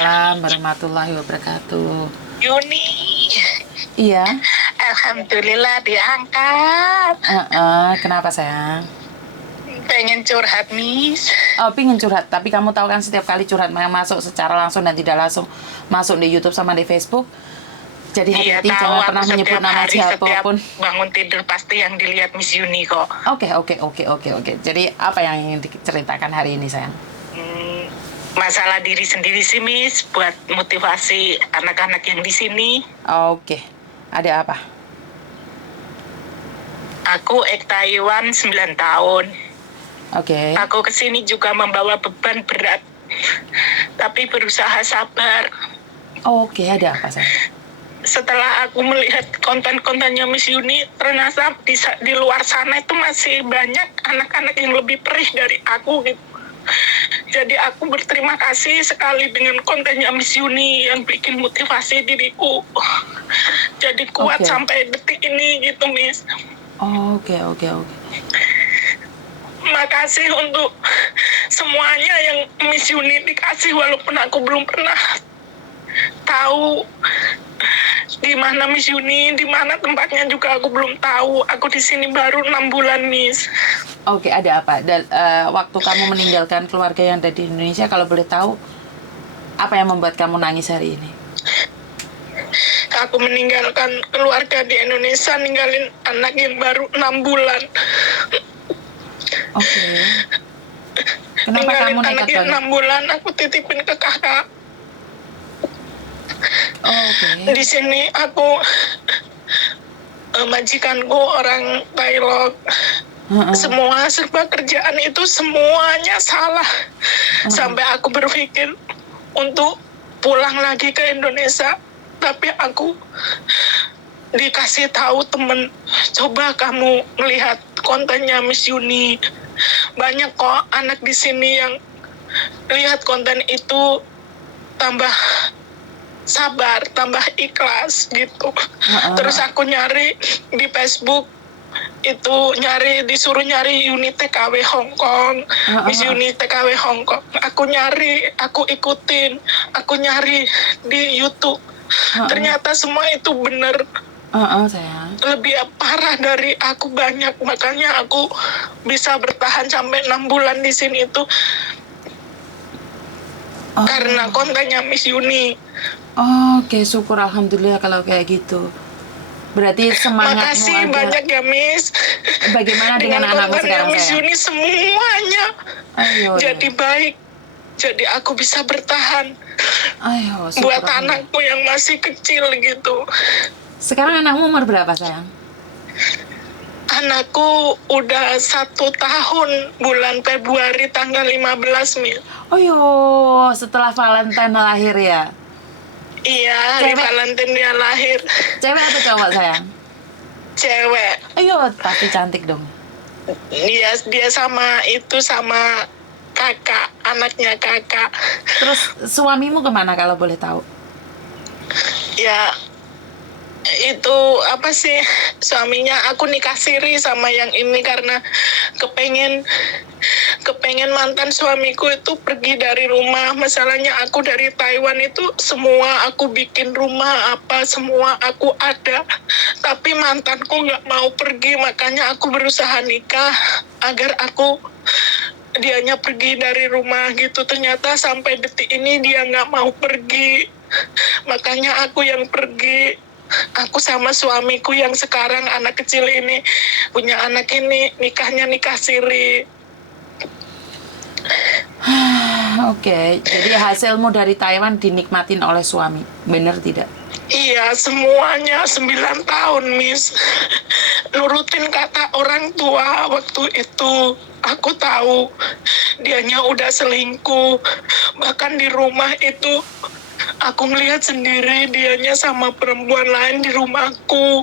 Assalamualaikum warahmatullahi wabarakatuh. Yuni, Iya, alhamdulillah diangkat. kenapa sayang? Pengen curhat, Miss. Pingin curhat, tapi kamu tahu kan setiap kali curhat yang masuk secara langsung dan tidak langsung masuk di YouTube sama di Facebook. Jadi Iya, hati-hati, tahu jangan aku pernah menyebut setiap nama hari, setiap siapapun. bangun tidur pasti yang dilihat Miss Yuni kok. Oke. Jadi apa yang ingin diceritakan hari ini sayang? Masalah diri sendiri sih, Miss, buat motivasi anak-anak yang di sini. Oke, ada apa? Aku Taiwan 9 tahun. Oke. Aku kesini juga membawa beban berat, tapi berusaha sabar. Oke, ada apa sayang? Setelah aku melihat konten-kontennya Miss Yuni, ternyata di luar sana itu masih banyak anak-anak yang lebih perih dari aku gitu. Jadi aku berterima kasih sekali dengan kontennya Miss Yuni yang bikin motivasi diriku jadi kuat sampai detik ini gitu, Miss. Oke. Makasih untuk semuanya yang Miss Yuni dikasih, walaupun aku belum pernah tahu di mana Miss Yuni, di mana tempatnya juga aku belum tahu. Aku di sini baru 6 bulan, Miss. Oke, ada apa? Dan waktu kamu meninggalkan keluarga yang ada di Indonesia, kalau boleh tahu, apa yang membuat kamu nangis hari ini? Aku meninggalkan keluarga di Indonesia, ninggalin anak yang baru 6 bulan. Oke. Kenapa Ninggalin kamu anak nekat yang banget? 6 bulan, aku titipin ke kakak. Oke. Di sini aku majikanku orang Thailand. Semua serba kerjaan itu semuanya salah. Sampai aku berpikir untuk pulang lagi ke Indonesia, tapi aku dikasih tahu temen, coba kamu melihat kontennya Miss Yuni. Banyak kok anak di sini yang lihat konten itu tambah sabar, tambah ikhlas gitu. Terus aku nyari di Facebook itu, disuruh nyari Yuni TKW Hong Kong, Miss Yuni TKW Hong Kong. Aku nyari, aku ikutin, aku nyari di YouTube. Ternyata semua itu bener. Sayang. Lebih parah dari aku banyak, makanya aku bisa bertahan sampai 6 bulan di sini itu karena kontennya Miss Yuni. Oke, syukur alhamdulillah kalau kayak gitu. Berarti semangatmu Makasih ada. banyak ya, Miss. Bagaimana dengan anakmu kontennya sekarang Miss sayang? Yuni semuanya Ayo. jadi baik. Jadi aku bisa bertahan Ayo, syukur buat alhamdulillah. anakku yang masih kecil gitu. Sekarang anakmu umur berapa sayang? Anakku udah 1 tahun bulan Februari tanggal 15, Miss. Oh yo, setelah Valentine lahir ya? Iya, hari Cewek. Valentine dia lahir. Cewek atau cowok sayang? Cewek. Ayo, pasti cantik dong. Dia sama kakak, anaknya kakak. Terus suamimu kemana kalau boleh tahu? Ya, itu apa sih, suaminya aku nikah siri sama yang ini karena kepengen mantan suamiku itu pergi dari rumah. Masalahnya aku dari Taiwan itu semua aku bikin rumah apa semua aku ada, tapi mantanku nggak mau pergi. Makanya aku berusaha nikah agar dianya pergi dari rumah gitu. Ternyata sampai detik ini dia nggak mau pergi, makanya aku yang pergi. Aku sama suamiku yang sekarang anak kecil ini, punya anak ini, nikahnya nikah siri. Oke, jadi hasilmu dari Taiwan dinikmatin oleh suami, bener tidak? Iya, semuanya 9 tahun, Miss. Nurutin kata orang tua waktu itu. Aku tahu dianya udah selingkuh. Bahkan di rumah itu aku melihat sendiri dianya sama perempuan lain di rumahku.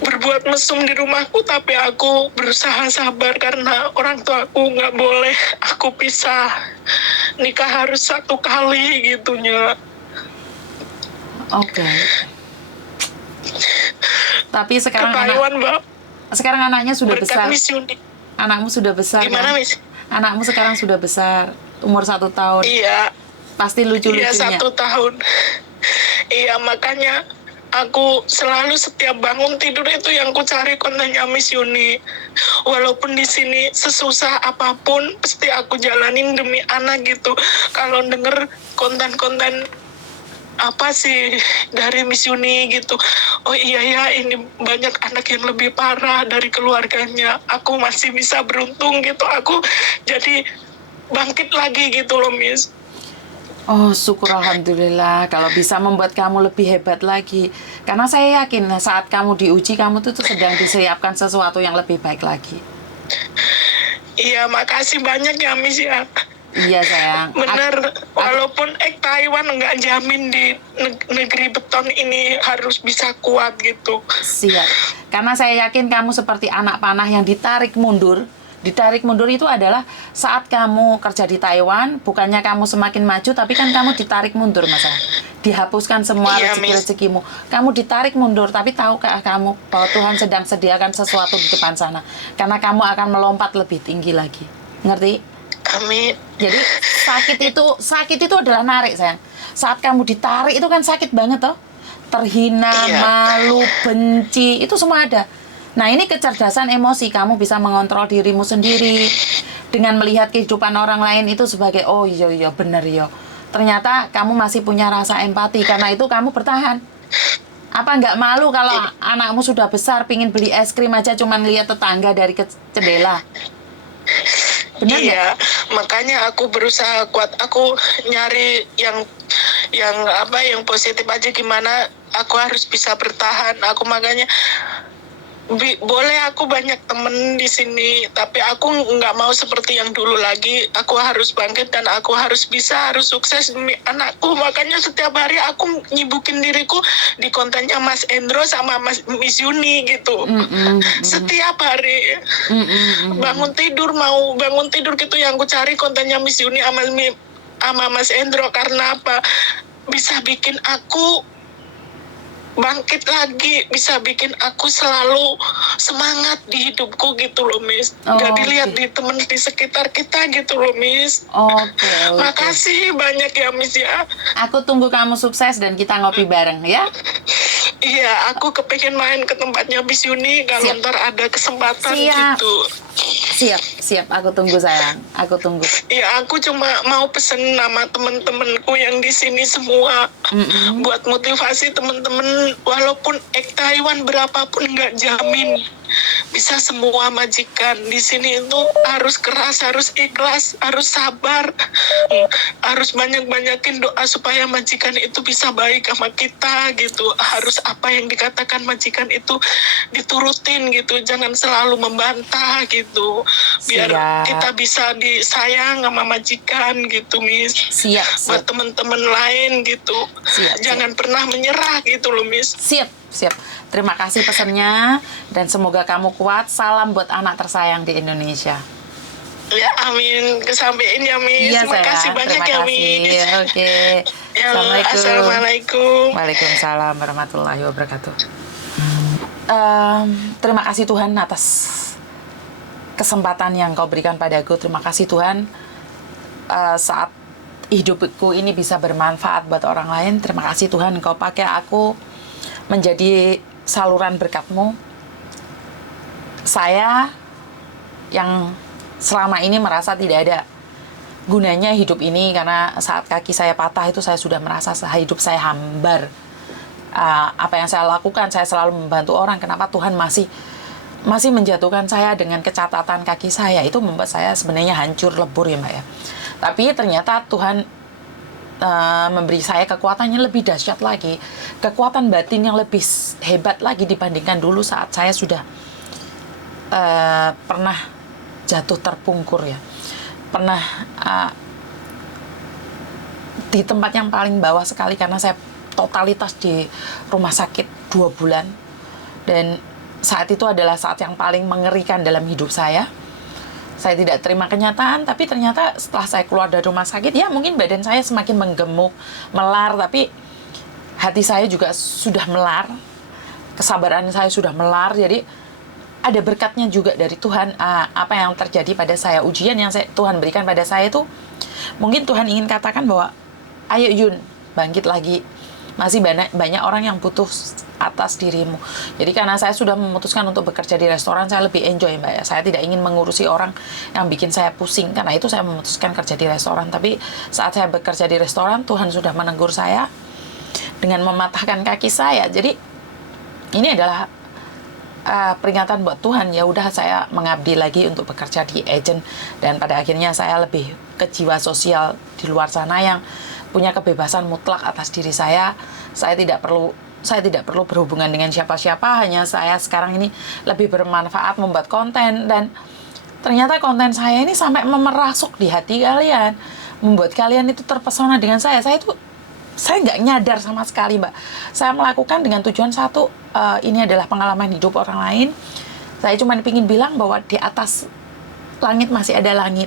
Berbuat mesum di rumahku, tapi aku berusaha sabar karena orang tua aku nggak boleh aku pisah. Nikah harus 1 kali gitunya. Oke. Tapi sekarang Taiwan, Mbak. Sekarang anaknya sudah Berkat besar. Miss Yuni. Anakmu sudah besar. Gimana, kan? Miss? Anakmu sekarang sudah besar, umur 1 tahun. Iya. Pasti Iya, lucu-lucunya. 1 tahun. Iya, makanya aku selalu setiap bangun tidur itu yang ku cari kontennya Miss Yuni. Walaupun di sini sesusah apapun, pasti aku jalanin demi anak gitu. Kalau denger konten-konten apa sih dari Miss Yuni gitu, oh iya ya, ini banyak anak yang lebih parah dari keluarganya, aku masih bisa beruntung gitu, aku jadi bangkit lagi gitu loh, Miss. Oh, syukur alhamdulillah kalau bisa membuat kamu lebih hebat lagi. Karena saya yakin saat kamu diuji, kamu tuh sedang disiapkan sesuatu yang lebih baik lagi. Iya, makasih banyak ya, Miss ya. Iya sayang. Bener, walaupun Taiwan nggak jamin di negeri beton ini harus bisa kuat gitu. Siap. Karena saya yakin kamu seperti anak panah yang ditarik mundur. Ditarik mundur itu adalah saat kamu kerja di Taiwan, bukannya kamu semakin maju, tapi kan kamu ditarik mundur, Mas. Dihapuskan semua Iya, rezeki-rezekimu. Kamu ditarik mundur, tapi tahukah kamu bahwa Tuhan sedang sediakan sesuatu di depan sana? Karena kamu akan melompat lebih tinggi lagi. Ngerti? Amin. Jadi sakit itu adalah narik, sayang. Saat kamu ditarik itu kan sakit banget toh. Terhina, Iya. malu, benci, itu semua ada. Nah, ini kecerdasan emosi, kamu bisa mengontrol dirimu sendiri dengan melihat kehidupan orang lain itu sebagai oh iya bener yo. Ternyata kamu masih punya rasa empati, karena itu kamu bertahan. Apa nggak malu kalau anakmu sudah besar pingin beli es krim aja cuman lihat tetangga dari jendela? Bener nggak? Iya, makanya aku berusaha kuat. Aku nyari yang yang positif aja, gimana aku harus bisa bertahan. Aku makanya boleh aku banyak temen di sini, tapi aku nggak mau seperti yang dulu lagi. Aku harus bangkit dan aku harus sukses demi anakku. Makanya setiap hari aku nyibukin diriku di kontennya Mas Endro sama Miss Yuni gitu. Setiap hari bangun tidur gitu yang aku cari kontennya Miss Yuni sama Mas Endro. Karena apa? Bisa bikin aku bangkit lagi, bisa bikin aku selalu semangat di hidupku gitu loh, Miss. Gak dilihat di temen di sekitar kita gitu loh, Miss. Oke. Makasih banyak ya, Miss ya. Aku tunggu kamu sukses dan kita ngopi bareng ya. Iya, aku kepengen main ke tempatnya Miss Yuni kalau ntar ada kesempatan gitu. Siap. Aku tunggu sayang. Aku tunggu. Ya, aku cuma mau pesen nama temen-temenku yang di sini semua buat motivasi temen-temen. Walaupun Taiwan berapapun nggak jamin bisa semua majikan di sini itu harus keras, harus ikhlas, harus sabar, harus banyakin doa supaya majikan itu bisa baik sama kita gitu. Harus apa yang dikatakan majikan itu diturutin gitu, jangan selalu membantah gitu, biar kita bisa disayang sama majikan gitu, Miss. Siap. Buat teman-teman lain gitu, jangan pernah menyerah gitu loh, Miss. Siap. Terima kasih pesannya dan semoga kamu kuat. Salam buat anak tersayang di Indonesia. Ya, amin. Kesampein ya, Miss. Iya, Terima kasih banyak ya, Miss. Oke. Ya, Assalamualaikum. Waalaikumsalam warahmatullahi wabarakatuh. Terima kasih Tuhan atas kesempatan yang kau berikan padaku. Terima kasih Tuhan saat hidupku ini bisa bermanfaat buat orang lain. Terima kasih Tuhan kau pakai aku menjadi saluran berkat-Mu. Saya yang selama ini merasa tidak ada gunanya hidup ini, karena saat kaki saya patah itu saya sudah merasa hidup saya hambar. Apa yang saya lakukan, saya selalu membantu orang. Kenapa Tuhan masih menjatuhkan saya dengan kecatatan kaki saya? Itu membuat saya sebenarnya hancur lebur ya Mbak ya. Tapi ternyata Tuhan memberi saya kekuatannya lebih dahsyat lagi, kekuatan batin yang lebih hebat lagi dibandingkan dulu saat saya sudah pernah jatuh terpungkur ya, pernah di tempat yang paling bawah sekali, karena saya totalitas di rumah sakit 2 bulan, dan saat itu adalah saat yang paling mengerikan dalam hidup saya. Saya tidak terima kenyataan, tapi ternyata setelah saya keluar dari rumah sakit, ya mungkin badan saya semakin menggemuk, melar, tapi hati saya juga sudah melar, kesabaran saya sudah melar. Jadi ada berkatnya juga dari Tuhan. Apa yang terjadi pada saya, ujian yang Tuhan berikan pada saya itu, mungkin Tuhan ingin katakan bahwa ayo Yun, bangkit lagi. Masih banyak orang yang butuh atas dirimu. Jadi karena saya sudah memutuskan untuk bekerja di restoran, saya lebih enjoy Mbak ya. Saya tidak ingin mengurusi orang yang bikin saya pusing. Karena itu saya memutuskan kerja di restoran. Tapi saat saya bekerja di restoran, Tuhan sudah menegur saya dengan mematahkan kaki saya. Jadi ini adalah peringatan buat Tuhan. Ya udah, saya mengabdi lagi untuk bekerja di agent, dan pada akhirnya saya lebih ke jiwa sosial di luar sana yang punya kebebasan mutlak atas diri saya. Saya tidak perlu berhubungan dengan siapa-siapa, hanya saya sekarang ini lebih bermanfaat membuat konten, dan ternyata konten saya ini sampai memerasuk di hati kalian, membuat kalian itu terpesona dengan saya. Saya nggak nyadar sama sekali Mbak. Saya melakukan dengan tujuan satu, ini adalah pengalaman hidup orang lain. Saya cuma ingin bilang bahwa di atas langit masih ada langit.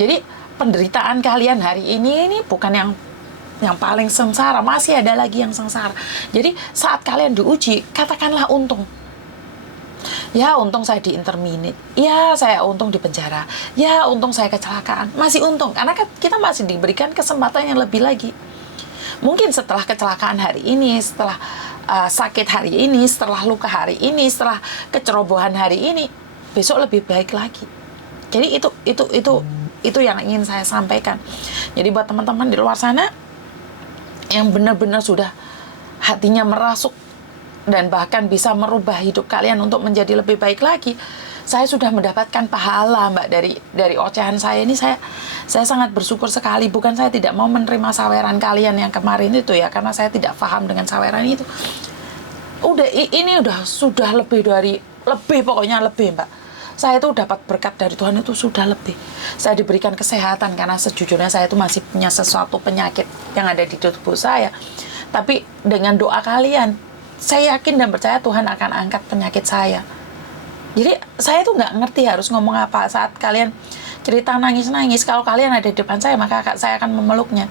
Jadi penderitaan kalian hari ini bukan yang paling sengsara, masih ada lagi yang sengsara. Jadi saat kalian diuji, katakanlah untung. Ya untung saya di interminate, ya saya untung di penjara, ya untung saya kecelakaan, masih untung. Karena kita masih diberikan kesempatan yang lebih lagi. Mungkin setelah kecelakaan hari ini, setelah sakit hari ini, setelah luka hari ini, setelah kecerobohan hari ini, besok lebih baik lagi. Jadi itu yang ingin saya sampaikan. Jadi buat teman-teman di luar sana yang benar-benar sudah hatinya merasuk dan bahkan bisa merubah hidup kalian untuk menjadi lebih baik lagi, saya sudah mendapatkan pahala Mbak dari ocehan saya ini. Saya sangat bersyukur sekali. Bukan saya tidak mau menerima saweran kalian yang kemarin itu ya, karena saya tidak paham dengan saweran itu. Sudah lebih pokoknya lebih Mbak. Saya itu dapat berkat dari Tuhan itu sudah lebih. Saya diberikan kesehatan karena sejujurnya saya itu masih punya sesuatu penyakit yang ada di tubuh saya. Tapi dengan doa kalian, saya yakin dan percaya Tuhan akan angkat penyakit saya. Jadi saya tuh nggak ngerti harus ngomong apa saat kalian cerita nangis-nangis. Kalau kalian ada di depan saya, maka saya akan memeluknya.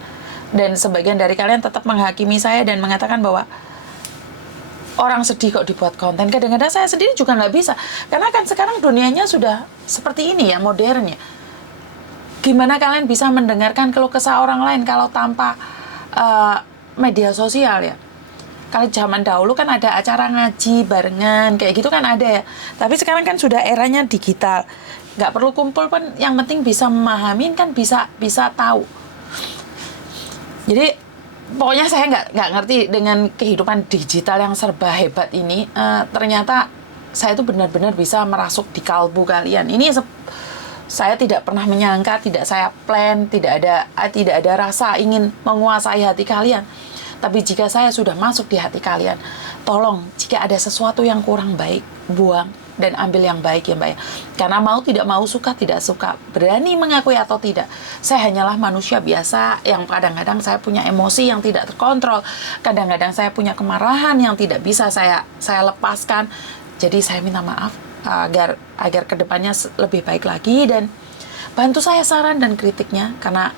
Dan sebagian dari kalian tetap menghakimi saya dan mengatakan bahwa orang sedih kok dibuat konten. Kadang-kadang saya sendiri juga nggak bisa. Karena kan sekarang dunianya sudah seperti ini ya, modernnya. Gimana kalian bisa mendengarkan keluh kesah orang lain kalau tanpa media sosial ya? Kalau zaman dahulu kan ada acara ngaji barengan, kayak gitu kan ada ya. Tapi sekarang kan sudah eranya digital. Nggak perlu kumpul pun, yang penting bisa memahami kan, bisa tahu. Jadi pokoknya saya nggak ngerti dengan kehidupan digital yang serba hebat ini. Ternyata saya itu benar-benar bisa merasuk di kalbu kalian. Ini saya tidak pernah menyangka, tidak saya plan, tidak ada rasa ingin menguasai hati kalian. Tapi jika saya sudah masuk di hati kalian, tolong jika ada sesuatu yang kurang baik, buang dan ambil yang baik ya Mbak ya. Karena mau tidak mau, suka tidak suka, berani mengakui atau tidak, saya hanyalah manusia biasa yang kadang-kadang saya punya emosi yang tidak terkontrol. Kadang-kadang saya punya kemarahan yang tidak bisa saya lepaskan. Jadi saya minta maaf agar kedepannya lebih baik lagi, dan bantu saya saran dan kritiknya, karena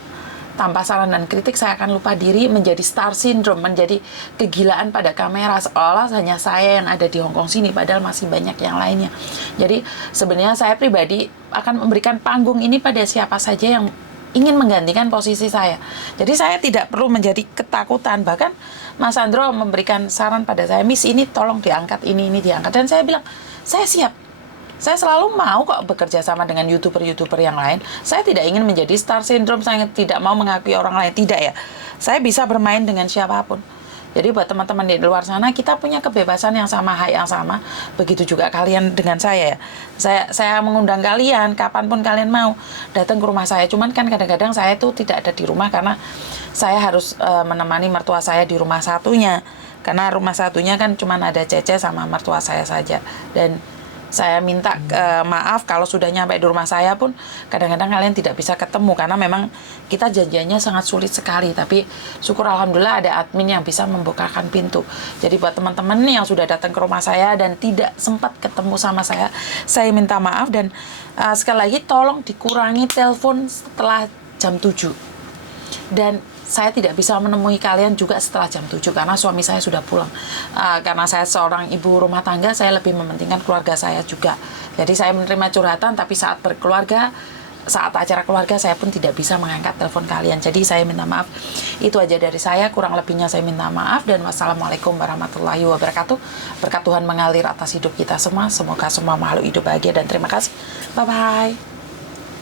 tanpa saran dan kritik saya akan lupa diri, menjadi star syndrome, menjadi kegilaan pada kamera, seolah hanya saya yang ada di Hongkong sini, padahal masih banyak yang lainnya. Jadi sebenarnya saya pribadi akan memberikan panggung ini pada siapa saja yang ingin menggantikan posisi saya. Jadi saya tidak perlu menjadi ketakutan. Bahkan Mas Andro memberikan saran pada saya, Miss ini tolong diangkat, ini diangkat, dan saya bilang saya siap. Saya selalu mau kok bekerja sama dengan YouTuber yang lain. Saya tidak ingin menjadi star syndrome, saya tidak mau mengakui orang lain, tidak ya. Saya bisa bermain dengan siapapun. Jadi buat teman-teman di luar sana, kita punya kebebasan yang sama, hak yang sama. Begitu juga kalian dengan saya ya. Saya mengundang kalian, kapanpun kalian mau datang ke rumah saya. Cuman kan kadang-kadang saya tuh tidak ada di rumah karena saya harus menemani mertua saya di rumah satunya. Karena rumah satunya kan cuman ada Cece sama mertua saya saja. Dan saya minta maaf kalau sudah nyampe di rumah saya pun kadang-kadang kalian tidak bisa ketemu karena memang kita janjiannya sangat sulit sekali. Tapi syukur alhamdulillah ada admin yang bisa membukakan pintu. Jadi buat teman-teman yang sudah datang ke rumah saya dan tidak sempat ketemu sama saya minta maaf, dan sekali lagi tolong dikurangi telepon setelah jam 7. Dan saya tidak bisa menemui kalian juga setelah jam 7 karena suami saya sudah pulang. Karena saya seorang ibu rumah tangga, saya lebih mementingkan keluarga saya juga. Jadi saya menerima curhatan, tapi saat berkeluarga saat acara keluarga saya pun tidak bisa mengangkat telepon kalian. Jadi saya minta maaf. Itu aja dari saya, kurang lebihnya saya minta maaf, dan wassalamualaikum warahmatullahi wabarakatuh. Berkat Tuhan mengalir atas hidup kita semua. Semoga semua makhluk hidup bahagia, dan terima kasih. Bye-bye.